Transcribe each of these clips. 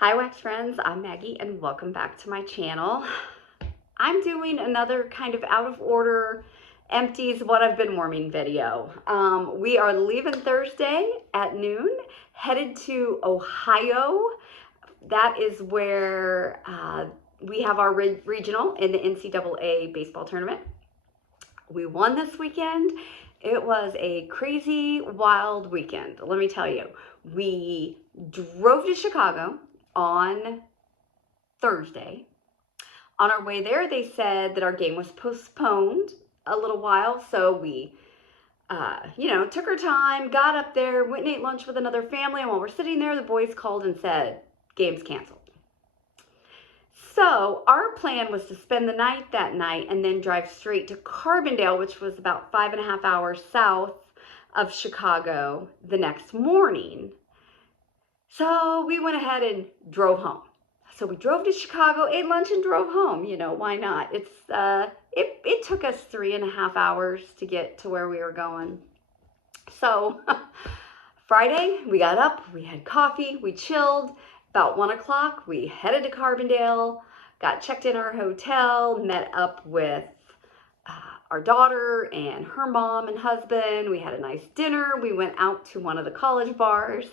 Hi Wax friends, I'm Maggie and welcome back to my channel. I'm doing another kind of out of order empties what I've been warming video. We are leaving Thursday at noon, headed to Ohio. That is where we have our regional in the NCAA baseball tournament. We won this weekend. It was a crazy, wild weekend. Let me tell you, we drove to Chicago on Thursday. On our way there, they said that our game was postponed a little while, so we took our time, got up there, went and ate lunch with another family, and while we're sitting there, the boys called and said, game's canceled. So our plan was to spend the night that night and then drive straight to Carbondale, which was about 5.5 hours south of Chicago the next morning. So we went ahead and drove home. So we drove to Chicago, ate lunch, and drove home. You know, why not? It took us 3.5 hours to get to where we were going. So Friday, we got up, we had coffee, we chilled. About 1 o'clock, we headed to Carbondale, got checked in our hotel, met up with our daughter and her mom and husband. We had a nice dinner. We went out to one of the college bars.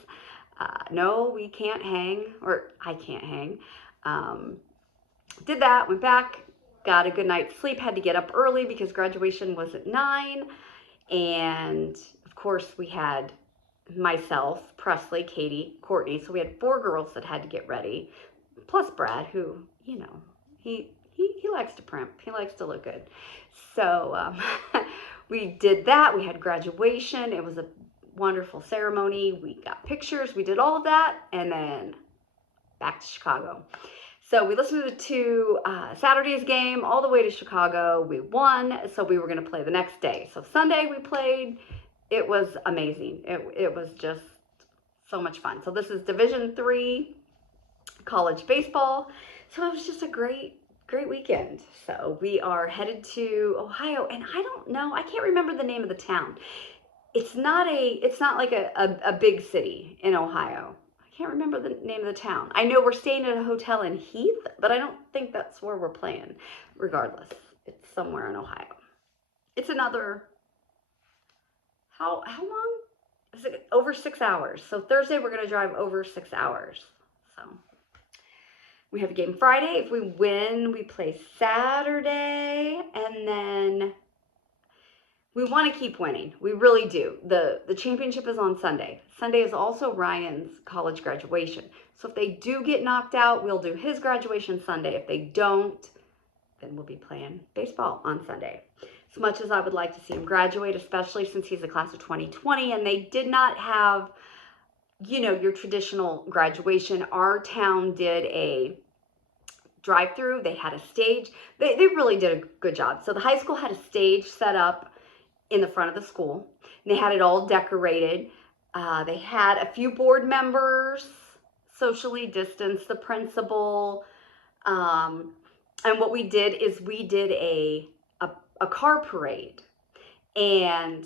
No, we can't hang, or I can't hang. Did that, went back, got a good night's sleep, had to get up early because graduation was at 9. And of course we had myself, Presley, Katie, Courtney. So we had 4 girls that had to get ready, plus Brad, who, you know, he likes to primp. He likes to look good. So we did that. We had graduation. It was a wonderful ceremony. We got pictures. We did all of that, and then back to Chicago. So we listened to Saturday's game all the way to Chicago. We won, so we were going to play the next day. So Sunday we played. It was amazing. It was just so much fun. So this is Division III college baseball. So it was just a great weekend. So we are headed to Ohio, and I don't know, I can't remember the name of the town. It's not like a big city in Ohio. I can't remember the name of the town. I know we're staying at a hotel in Heath, but I don't think that's where we're playing. Regardless, it's somewhere in Ohio. It's another, how long? Is it over 6 hours? So Thursday we're going to drive over 6 hours. So we have a game Friday. If we win, we play Saturday, and then we want to keep winning. We really do. The championship is on Sunday. Sunday is also Ryan's college graduation. So if they do get knocked out, we'll do his graduation Sunday. If they don't, then we'll be playing baseball on Sunday. As much as I would like to see him graduate, especially since he's a class of 2020 and they did not have, you know, your traditional graduation. Our town did a drive-through. They had a stage. They really did a good job. So the high school had a stage set up in the front of the school. And they had it all decorated. They had a few board members socially distanced, the principal. And what we did is we did a car parade. And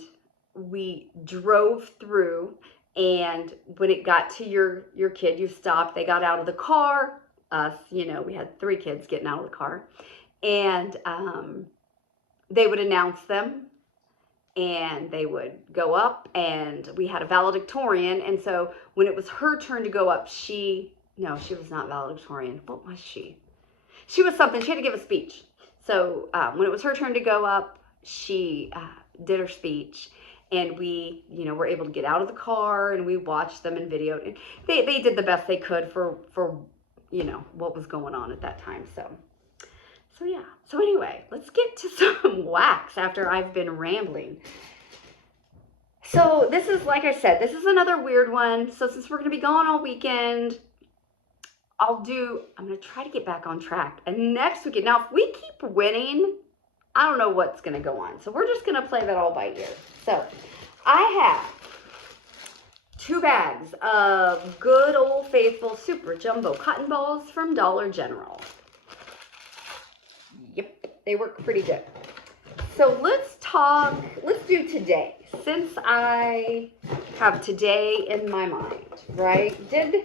we drove through, and when it got to your kid, you stopped. They got out of the car. Us, you know, we had 3 kids getting out of the car. And they would announce them, and they would go up, and we had a valedictorian. And so when it was her turn to go up, she was not valedictorian. What was she? She was something. She had to give a speech. So when it was her turn to go up, she did her speech, and we, were able to get out of the car, and we watched them and videoed. They did the best they could for what was going on at that time. So yeah. So anyway, let's get to some wax after I've been rambling. So this is, like I said, this is another weird one. So since we're going to be gone all weekend, I'm going to try to get back on track. And next weekend, now if we keep winning, I don't know what's going to go on. So we're just going to play that all by ear. So I have 2 bags of good old faithful super jumbo cotton balls from Dollar General. Yep, they work pretty good. So let's do today. Since I have today in my mind, right? Did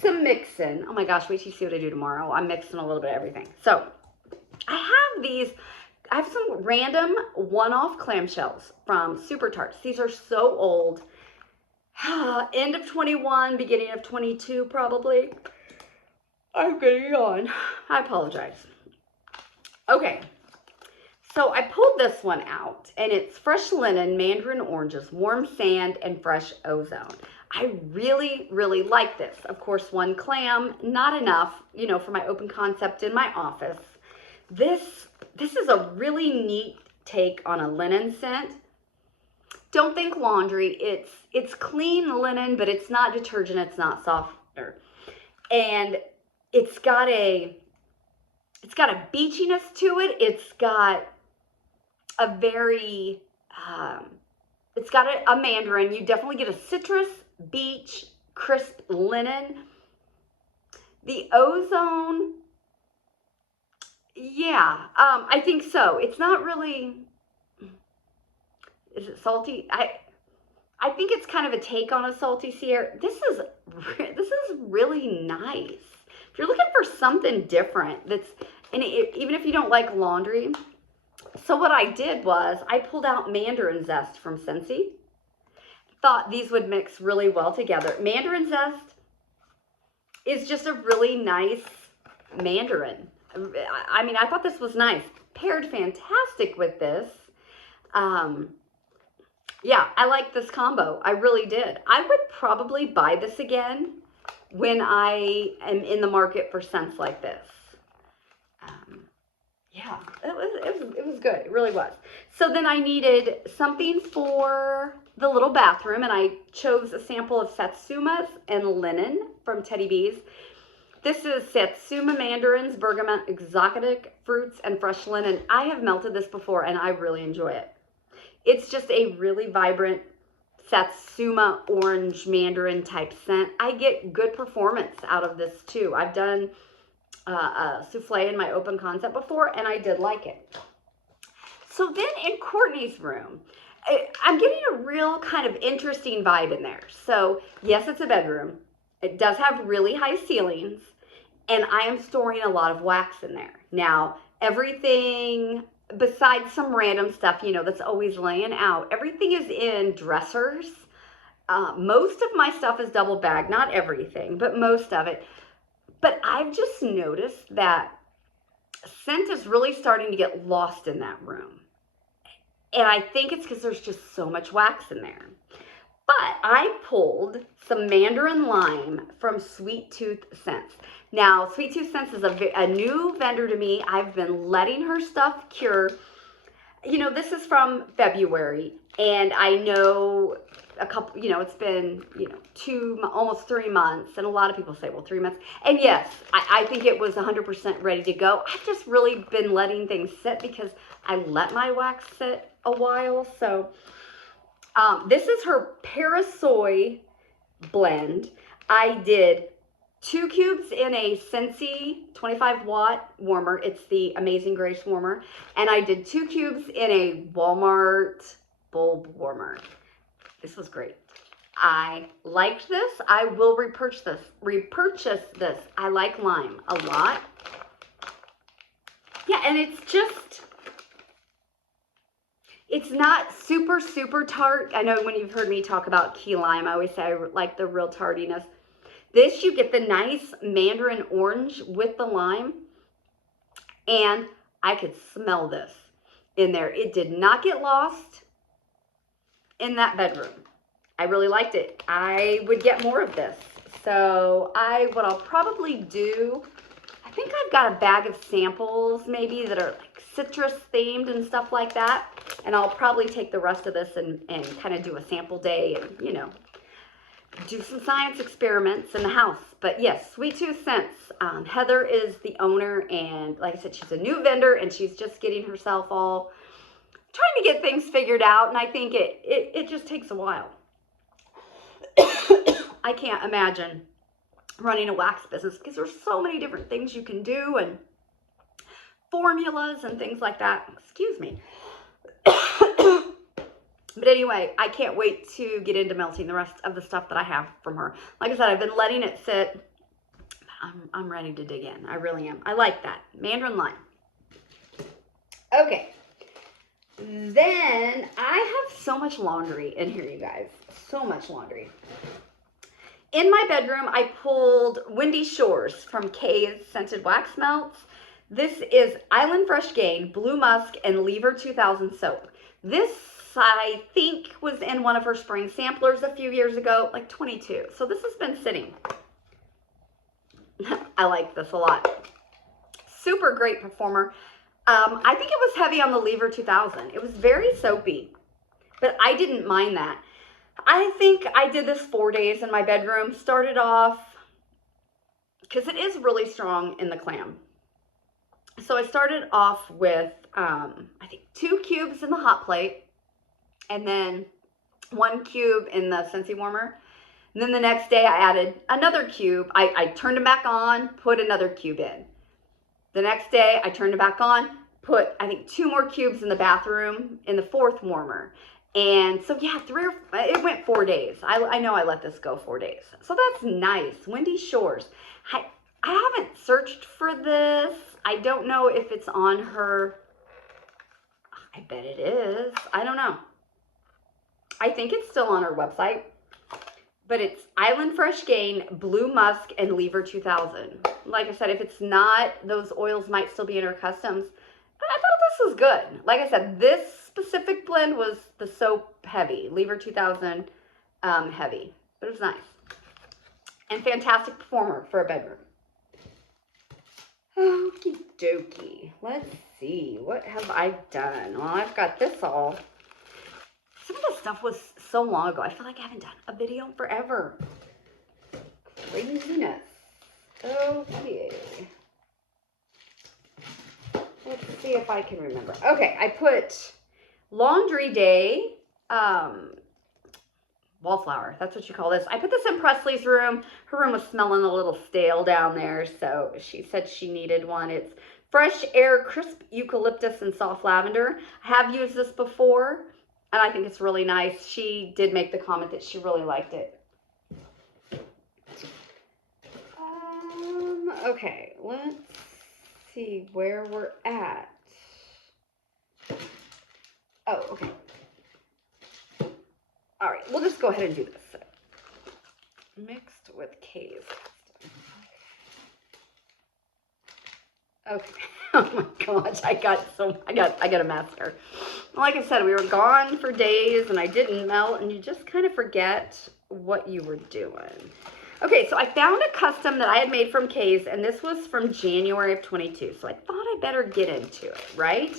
some mixing. Oh my gosh, wait till you see what I do tomorrow. I'm mixing a little bit of everything. So I have these, I have some random one-off clamshells from Super Tarts. These are so old. End of 21, beginning of 22 probably. I'm getting on. I apologize. Okay. So I pulled this one out, and it's fresh linen, mandarin oranges, warm sand, and fresh ozone. I really, really like this. Of course, one clam, not enough, you know, for my open concept in my office. This is a really neat take on a linen scent. Don't think laundry. It's clean linen, but it's not detergent. It's not softener, and it's got a beachiness to it. It's got a very, it's got a mandarin. You definitely get a citrus, beach, crisp linen. The ozone, yeah, I think so. It's not really, is it salty? I think it's kind of a take on a salty Sierra. This is really nice. If you're looking for something different, even if you don't like laundry. So what I did was I pulled out mandarin zest from Scentsy. Thought these would mix really well together. Mandarin zest is just a really nice mandarin. I mean, I thought this was nice. Paired fantastic with this. Yeah, I like this combo. I really did. I would probably buy this again when I am in the market for scents like this. Yeah, it was good. It really was. So then I needed something for the little bathroom, and I chose a sample of Satsumas and linen from Teddy Bees. This is Satsuma mandarins, bergamot, exotic fruits, and fresh linen. I have melted this before, and I really enjoy it. It's just a really vibrant Satsuma orange mandarin type scent. I get good performance out of this too. I've done a souffle in my open concept before, and I did like it. So then in Courtney's room, I'm getting a real kind of interesting vibe in there. So yes, it's a bedroom. It does have really high ceilings, and I am storing a lot of wax in there. Now, everything besides some random stuff, you know, that's always laying out, everything is in dressers. Most of my stuff is double bagged, not everything, but most of it. But I've just noticed that scent is really starting to get lost in that room. And I think it's because there's just so much wax in there. But I pulled some mandarin lime from Sweet Tooth Scents. Now, Sweet Tooth Scents is a new vendor to me. I've been letting her stuff cure. You know, this is from February, and I know a couple, you know, it's been, you know, almost 3 months, and a lot of people say, well, 3 months. And yes, I think it was 100% ready to go. I've just really been letting things sit because I let my wax sit a while. So this is her Parasoy blend. I did 2 cubes in a Scentsy 25-watt warmer. It's the Amazing Grace warmer. And I did 2 cubes in a Walmart bulb warmer. This was great. I liked this. I will repurchase this. I like lime a lot. Yeah, and it's not super, super tart. I know when you've heard me talk about key lime, I always say I like the real tartiness. This, you get the nice mandarin orange with the lime, and I could smell this in there. It did not get lost in that bedroom. I really liked it. I would get more of this. So what I'll probably do, I think I've got a bag of samples maybe that are like citrus themed and stuff like that. And I'll probably take the rest of this and kind of do a sample day and, you know, do some science experiments in the house. But yes, Sweet Tooth Scents. Heather is the owner, and like I said, she's a new vendor, and she's just getting herself all trying to get things figured out, and I think it just takes a while. I can't imagine running a wax business because there's so many different things you can do and formulas and things like that. Excuse me. But anyway, I can't wait to get into melting the rest of the stuff that I have from her. Like I said, I've been letting it sit. I'm ready to dig in. I really am. I like that. Mandarin lime. Okay. Then I have so much laundry in here, you guys. So much laundry. In my bedroom, I pulled Windy Shores from Kay's Scented Wax Melts. This is Island Fresh Gain, Blue Musk, and Lever 2000 soap. This, I think, was in one of her spring samplers a few years ago, like 22. So this has been sitting. I like this a lot. Super great performer. I think it was heavy on the Lever 2000. It was very soapy, but I didn't mind that. I think I did this 4 days in my bedroom. Started off, because it is really strong in the clam. So I started off with, I think 2 cubes in the hot plate, and then 1 cube in the Scentsy warmer. And then the next day I added another cube. I turned it back on, put another cube in. The next day I turned it back on, put, I think 2 more cubes in the bathroom in the 4th warmer. And so yeah, it went 4 days. I know I let this go 4 days. So that's nice. Windy Shores. I haven't searched for this. I don't know if it's on her. I bet it is. I don't know. I think it's still on her website. But it's Island Fresh Gain, Blue Musk, and Lever 2000. Like I said, if it's not, those oils might still be in her customs. But I thought this was good. Like I said, this specific blend was the soap heavy. Lever 2000 heavy. But it was nice. And fantastic performer for a bedroom. Okie dokie. Let's see. What have I done? Well, I've got this all. Some of this stuff was so long ago. I feel like I haven't done a video forever. Craziness. Okay. Let's see if I can remember. Okay, I put Laundry Day wallflower. That's what you call this. I put this in Presley's room. Her room was smelling a little stale down there, so she said she needed one. It's Fresh Air Crisp Eucalyptus and Soft Lavender. I have used this before, and I think it's really nice. She did make the comment that she really liked it. Okay, let's see where we're at. Oh, okay. All right, we'll just go ahead and do this. Mixed with K's. Okay. Oh my gosh, I got a mess here. Like I said, we were gone for days and I didn't melt, and you just kind of forget what you were doing. Okay, so I found a custom that I had made from K's, and this was from January of 22. So I thought I better get into it, right?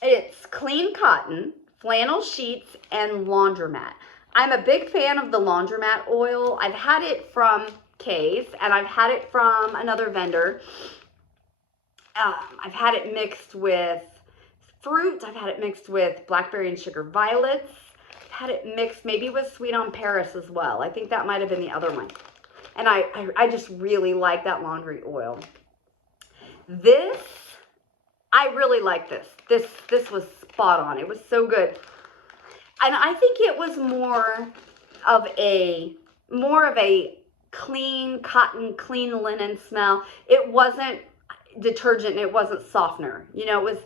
It's clean cotton, flannel sheets, and laundromat. I'm a big fan of the laundromat oil. I've had it from K's, and I've had it from another vendor. I've had it mixed with fruit. I've had it mixed with blackberry and sugar violets. I've had it mixed maybe with sweet on Paris as well. I think that might have been the other one. And I just really like that laundry oil. This, I really like this. This was spot on. It was so good. And I think it was more of a clean cotton, clean linen smell. It wasn't detergent and it wasn't softener. You know, it was,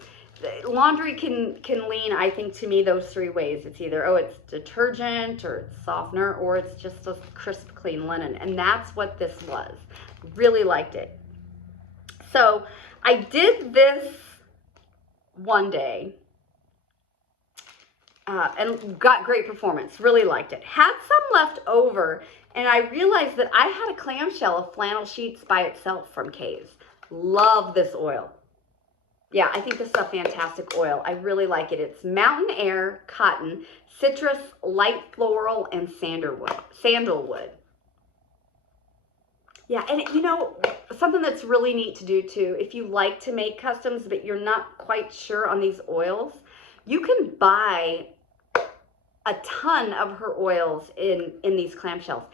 laundry can lean, I think, to me, those 3 ways. It's either, oh, it's detergent, or it's softener, or it's just a crisp, clean linen. And that's what this was. Really liked it. So I did this one day and got great performance. Really liked it. Had some left over, and I realized that I had a clamshell of flannel sheets by itself from K's. Love this oil. Yeah, I think this is a fantastic oil. I really like it. It's mountain air, cotton, citrus, light floral, and sandalwood. Yeah, and you know, something that's really neat to do too, if you like to make customs but you're not quite sure on these oils, you can buy a ton of her oils in these clamshells.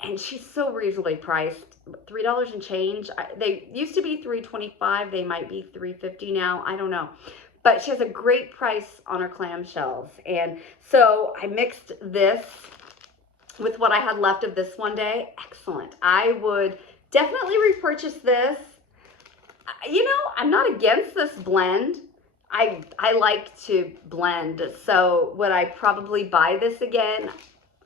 And she's so reasonably priced, $3 and change. They used to be $3.25. They might be $3.50 now. I don't know. But she has a great price on her clamshells. And so I mixed this with what I had left of this one day. Excellent. I would Definitely repurchase this. You know, I'm not against this blend. I like to blend, so would I probably buy this again?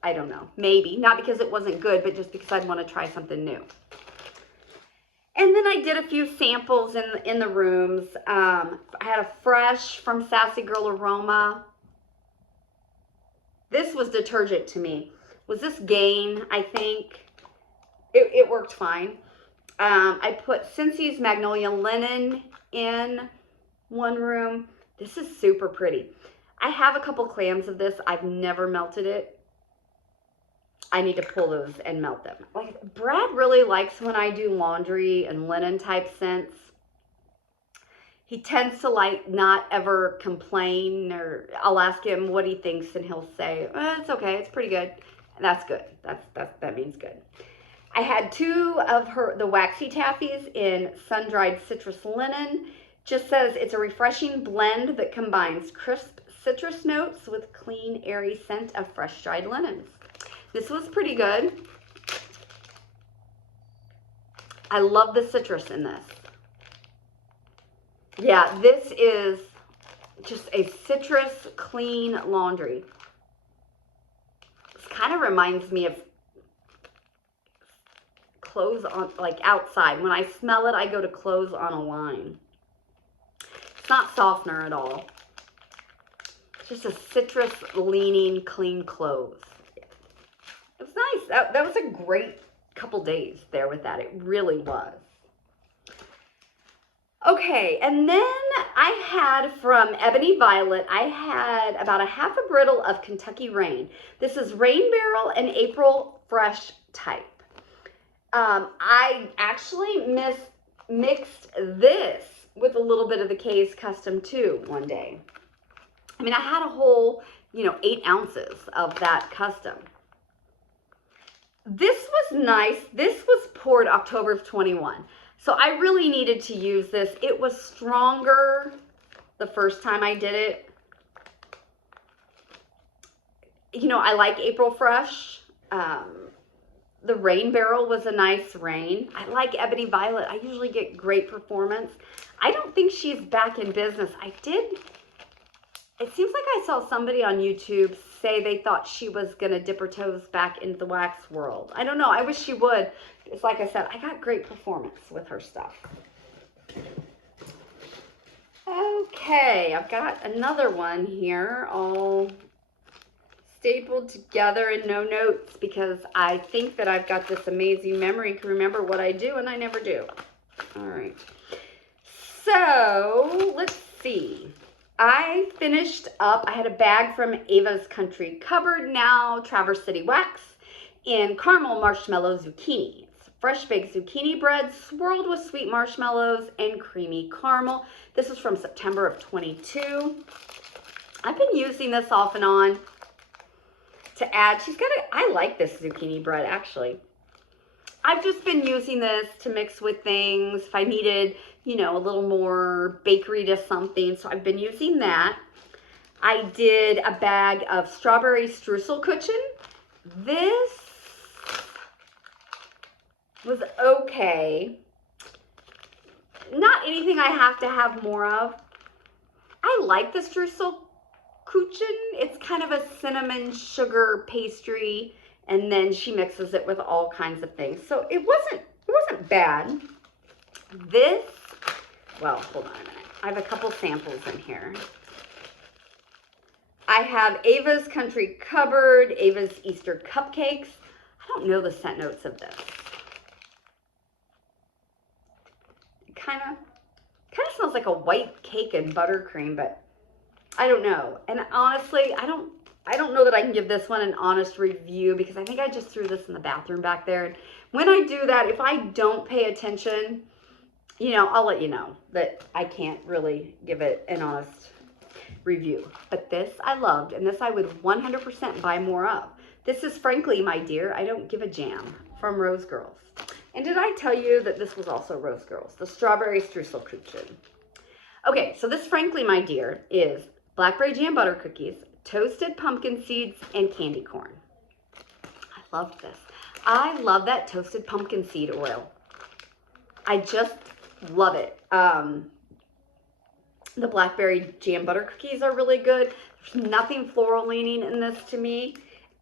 I don't know. Maybe. Not because it wasn't good, but just because I'd want to try something new. And then I did a few samples in the rooms. I had a Fresh from Sassy Girl Aroma. This was detergent to me. Was this Gain, I think? It worked fine. I put Scentsy's Magnolia Linen in one room. This is super pretty. I have a couple clams of this. I've never melted it. I need to pull those and melt them. Like, Brad really likes when I do laundry and linen type scents. He tends to like not ever complain, or I'll ask him what he thinks and he'll say, it's okay, it's pretty good. And that's good. That means good. I had 2 of the waxy taffies in sun-dried citrus linen. Just says it's a refreshing blend that combines crisp citrus notes with clean, airy scent of fresh dried linens. This was pretty good. I love the citrus in this. Yeah, this is just a citrus clean laundry. This kind of reminds me of clothes on, like outside. When I smell it, I go to clothes on a line. It's not softener at all. It's just a citrus leaning clean clothes. It was nice. That was a great couple days there with that. It really was. Okay, and then I had from Ebony Violet, I had about a half a brittle of Kentucky Rain. This is Rain Barrel and April Fresh type. I actually mixed this with a little bit of the K's Custom 2 one day. I mean, I had a whole, 8 ounces of that custom. This was nice. This was poured October of 21. So I really needed to use this. It was stronger the first time I did it. I like April Fresh. The Rain Barrel was a nice rain. I like Ebony Violet. I usually get great performance. I don't think she's back in business. It seems like I saw somebody on YouTube say they thought she was going to dip her toes back into the wax world. I don't know. I wish she would. It's like I said, I got great performance with her stuff. Okay, I've got another one here all stapled together and no notes because I think that I've got this amazing memory to remember what I do and I never do. All right. So let's see. I finished up, I had a bag from Ava's Country Cupboard now, Traverse City Wax in caramel marshmallow zucchini. It's fresh baked zucchini bread swirled with sweet marshmallows and creamy caramel. This is from September of 22. I've been using this off and on to add. I like this zucchini bread actually. I've just been using this to mix with things if I needed, a little more bakery to something. So I've been using that. I did a bag of strawberry streusel cushion. This was okay. Not anything I have to have more of. I like the streusel cushion. It's kind of a cinnamon sugar pastry, and then she mixes it with all kinds of things. So it wasn't bad. This, well, hold on a minute. I have a couple samples in here. I have Ava's Country Cupboard, Ava's Easter Cupcakes. I don't know the scent notes of this. It kind of smells like a white cake and buttercream, but I don't know. And honestly, I don't know that I can give this one an honest review because I think I just threw this in the bathroom back there. And when I do that, if I don't pay attention, I'll let you know that I can't really give it an honest review. But this I loved, and this I would 100% buy more of. This is Frankly My Dear, I Don't Give a Jam from Rose Girls. And did I tell you that this was also Rose Girls, the strawberry streusel cushion? Okay, so this Frankly My Dear is blackberry jam butter cookies, toasted pumpkin seeds, and candy corn. I love this. I love that toasted pumpkin seed oil. I just love it. The blackberry jam butter cookies are really good. There's nothing floral leaning in this to me.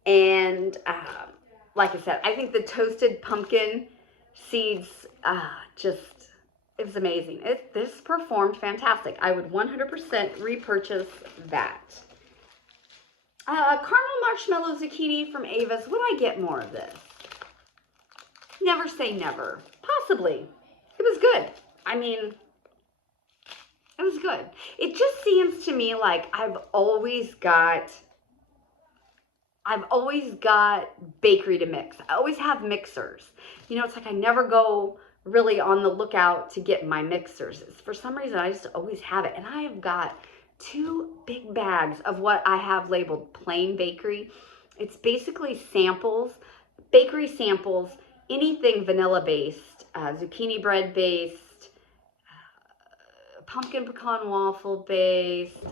And like I said, I think the toasted pumpkin seeds it was amazing. This performed fantastic. I would 100% repurchase that. Caramel marshmallow zucchini from Ava's. Would I get more of this? Never say never. Possibly. It was good. I mean, it was good. It just seems to me like I've always got bakery to mix. I always have mixers. You know, it's like I never go really on the lookout to get my mixers. For some reason, I just always have it. And I have got 2 big bags of what I have labeled plain bakery. It's basically samples, bakery samples, anything vanilla based, zucchini bread based, pumpkin pecan waffle based,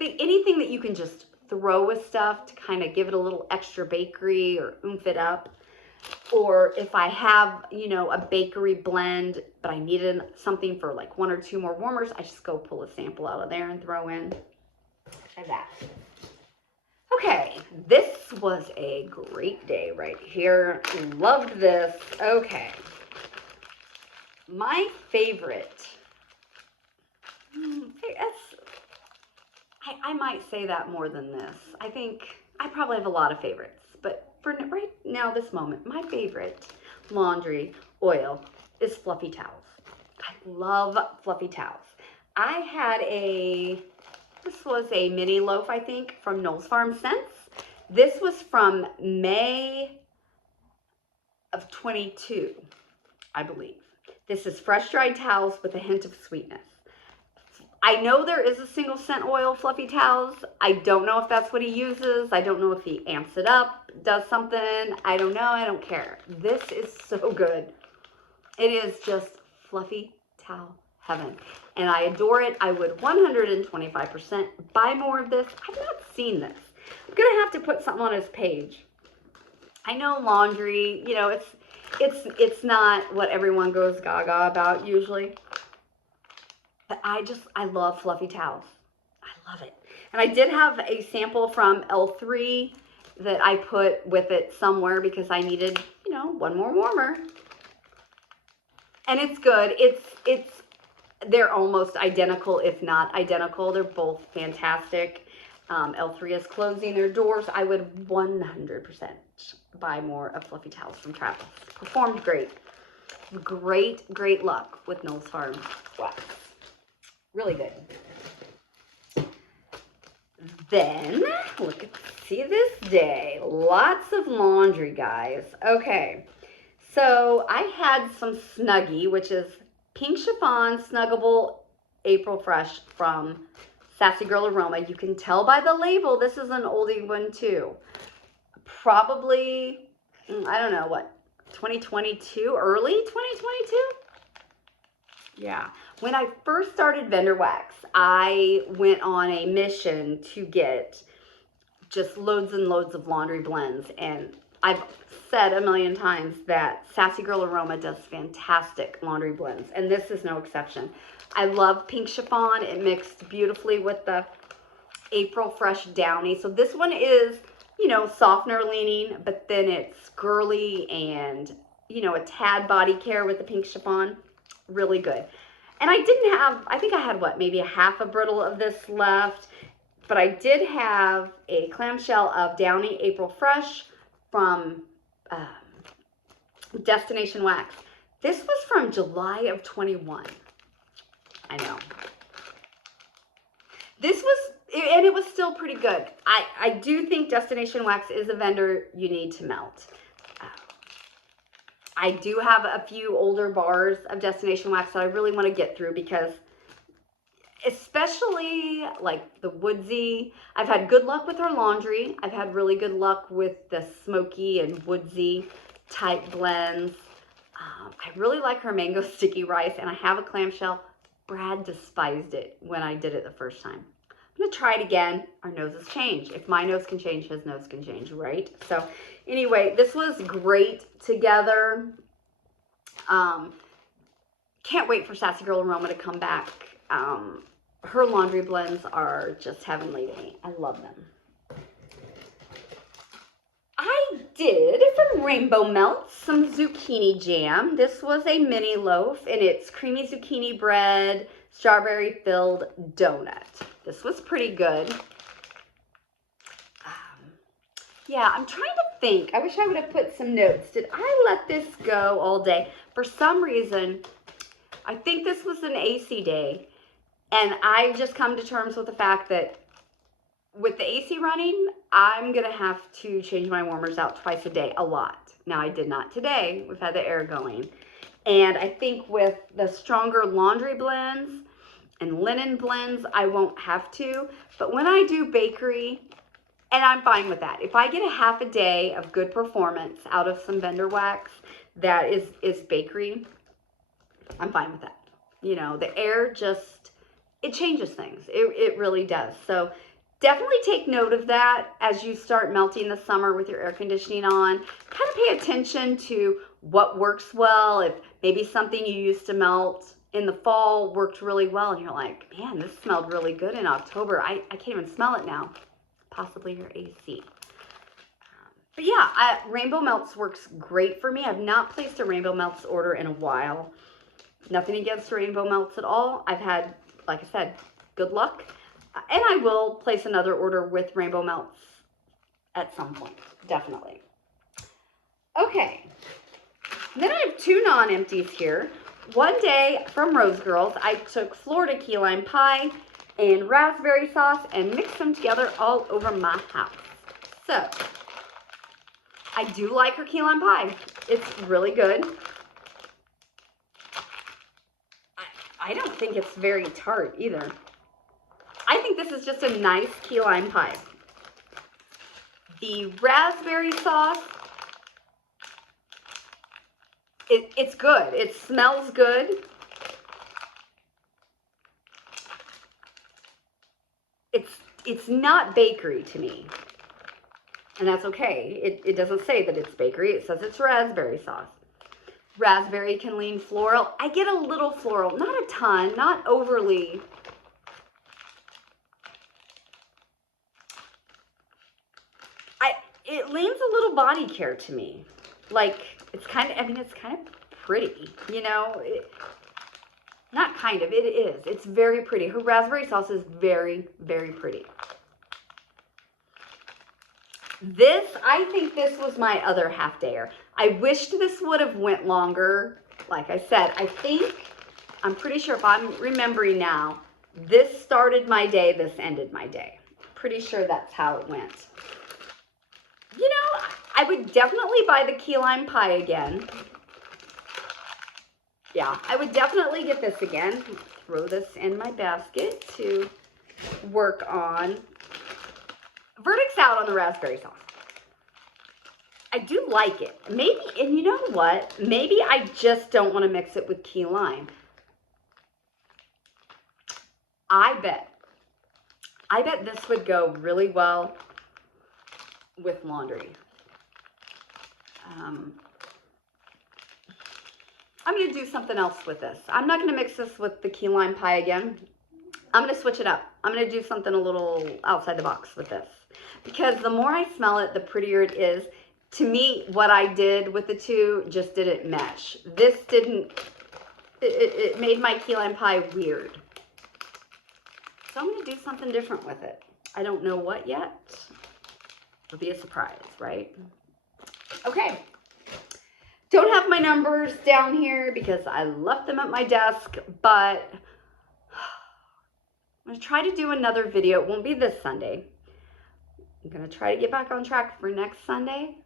anything that you can just throw with stuff to kind of give it a little extra bakery or oomph it up. Or if I have, you know, a bakery blend, but I needed something for like 1 or 2 more warmers, I just go pull a sample out of there and throw in. Try that. Okay, this was a great day right here. Loved this. Okay. My favorite. I might say that more than this. I think I probably have a lot of favorites, but for right now, this moment, my favorite laundry oil is fluffy towels. I love fluffy towels. I had this was a mini loaf, I think, from Knowles Farm Scents. This was from May of 22, I believe. This is fresh dried towels with a hint of sweetness. I know there is a single scent oil fluffy towels. I don't know if that's what he uses. I don't know if he amps it up, does something. I don't know. I don't care. This is so good. It is just fluffy towel heaven. And I adore it. I would 125% buy more of this. I've not seen this. I'm going to have to put something on his page. I know laundry, you know, it's not what everyone goes gaga about usually. But I love fluffy towels. I love it. And I did have a sample from L3 that I put with it somewhere because I needed, you know, 1 more warmer. And it's good. They're almost identical, if not identical. They're both fantastic. L3 is closing their doors. I would 100% buy more of fluffy towels from Travis. Performed great. Great luck with Knowles Farm wax. Really good. Then, see this day. Lots of laundry, guys. Okay, so I had some Snuggie, which is pink chiffon, snuggable April Fresh from Sassy Girl Aroma. You can tell by the label, this is an oldie one too. Probably, I don't know, what, 2022, early 2022? Yeah. When I first started Vendor Wax, I went on a mission to get just loads and loads of laundry blends. And I've said a million times that Sassy Girl Aroma does fantastic laundry blends. And this is no exception. I love pink chiffon. It mixed beautifully with the April Fresh Downy. So this one is, you know, softener leaning, but then it's girly and, you know, a tad body care with the pink chiffon. Really good. And I didn't have, I think I had what, maybe a half a brittle of this left, but I did have a clamshell of Downy April Fresh from Destination Wax. This was from July of 21. I know. This was, and it was still pretty good. I do think Destination Wax is a vendor you need to melt. I do have a few older bars of Destination Wax that I really want to get through because especially like the woodsy, I've had good luck with her laundry. I've had really good luck with the smoky and woodsy type blends. I really like her mango sticky rice, and I have a clamshell. Brad despised it when I did it the first time. I'm going to try it again. Our noses change. If my nose can change, his nose can change, right? So anyway, this was great together. can't wait for Sassy Girl Aroma to come back. Her laundry blends are just heavenly to me. I love them. I did, from Rainbow Melts, some zucchini jam. This was a mini loaf, and it's creamy zucchini bread, strawberry-filled donut. This was pretty good. Yeah, I'm trying to think. I wish I would have put some notes. Did I let this go all day? For some reason, I think this was an AC day, and I've just come to terms with the fact that with the AC running, I'm going to have to change my warmers out twice a day, a lot. Now, I did not today. We've had the air going. And I think with the stronger laundry blends and linen blends, I won't have to. But when I do bakery, and I'm fine with that. If I get a half a day of good performance out of some vendor wax that is bakery, I'm fine with that. You know, the air just, it changes things. It really does. So definitely take note of that as you start melting this summer with your air conditioning on. Kind of pay attention to what works well. If maybe something you used to melt in the fall worked really well and you're like, man, this smelled really good in October. I can't even smell it now. Possibly your AC. But yeah, Rainbow Melts works great for me. I've not placed a Rainbow Melts order in a while. Nothing against Rainbow Melts at all. I've had, like I said, good luck. And I will place another order with Rainbow Melts at some point, definitely. Okay, then I have two non-empties here. One day from Rose Girls, I took Florida key lime pie and raspberry sauce and mixed them together all over my house. So, I do like her key lime pie. It's really good. I don't think it's very tart either. I think this is just a nice key lime pie. The raspberry sauce, it's good. It smells good. It's not bakery to me. And that's okay. It doesn't say that it's bakery. It says it's raspberry sauce. Raspberry can lean floral. I get a little floral, not a ton, not overly. It leans a little body care to me. Like, it's kind of, I mean, it's kind of pretty, you know? Not kind of, it is. It's very pretty. Her raspberry sauce is very, very pretty. This, I think this was my other half-dayer. I wished this would have went longer. Like I said, I'm pretty sure if I'm remembering now, this started my day, this ended my day. Pretty sure that's how it went. You know, I would definitely buy the key lime pie again. Yeah, I would definitely get this again. Throw this in my basket to work on. Verdict's out on the raspberry sauce. I do like it. Maybe, and you know what? Maybe I just don't want to mix it with key lime. I bet this would go really well with laundry. I'm going to do something else with this. I'm not going to mix this with the key lime pie again. I'm going to switch it up. I'm going to do something a little outside the box with this. Because the more I smell it, the prettier it is. To me, what I did with the two just didn't mesh. This didn't, it made my key lime pie weird. So I'm going to do something different with it. I don't know what yet. It'll be a surprise, right? Okay. Don't have my numbers down here because I left them at my desk, but I'm going to try to do another video. It won't be this Sunday. I'm going to try to get back on track for next Sunday.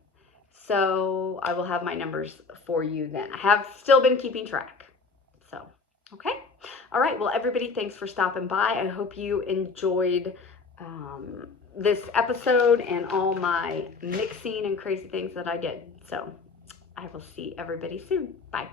So I will have my numbers for you then. I have still been keeping track. So, okay. All right. Well, everybody, thanks for stopping by. I hope you enjoyed this episode and all my mixing and crazy things that I did. So I will see everybody soon. Bye.